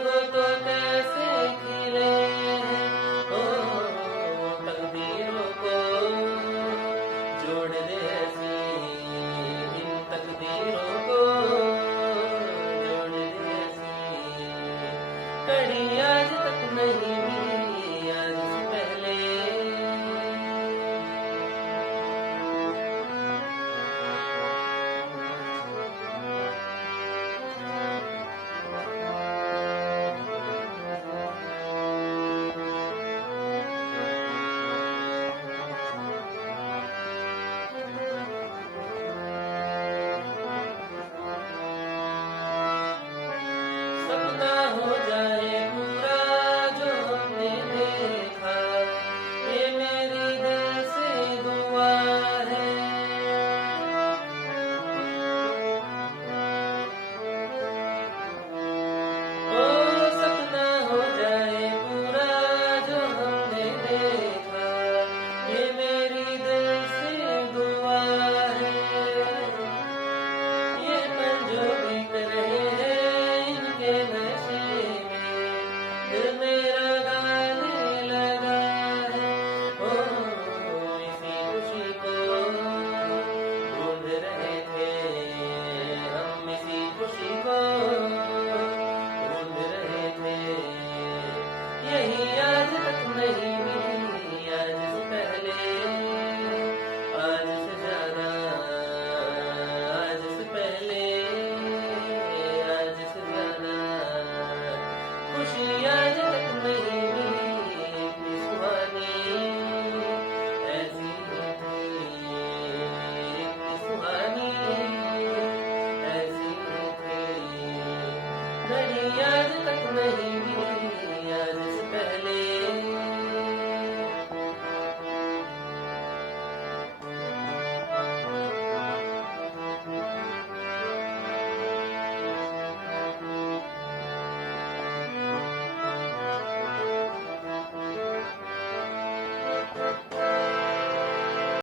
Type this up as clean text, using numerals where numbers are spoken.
देखो तो कैसे खिले हैं, ओ तकदीरों को जोड़ दे ऐसी, इन तकदीरों को जोड़ दे ऐसी, कड़ी आज तक नहीं मिली आज से पहले। सपना हो जाए पूरा जो हमने देखा, ये मेरी दिल से दुआ है। ओ सपना हो जाए पूरा जो हमने देखा, ये मेरी दिल से दुआ है। ये पल जो बीत रहे हैं इनके नशे में, दिल मेरा गाने लगा है। ओ इसी खुशी को ढूंढ रहे थे हम, इसी खुशी को ढूंढ रहे थे, यही आज तक नहीं मिली आज से पहले, आज से ज्यादा, आज से पहले, आज से ज्यादा खुशी आज तक नहीं मिली इतनी सुहानी, ऐसी थी इतनी सुहानी, ऐसी थी घड़ी आज तक नहीं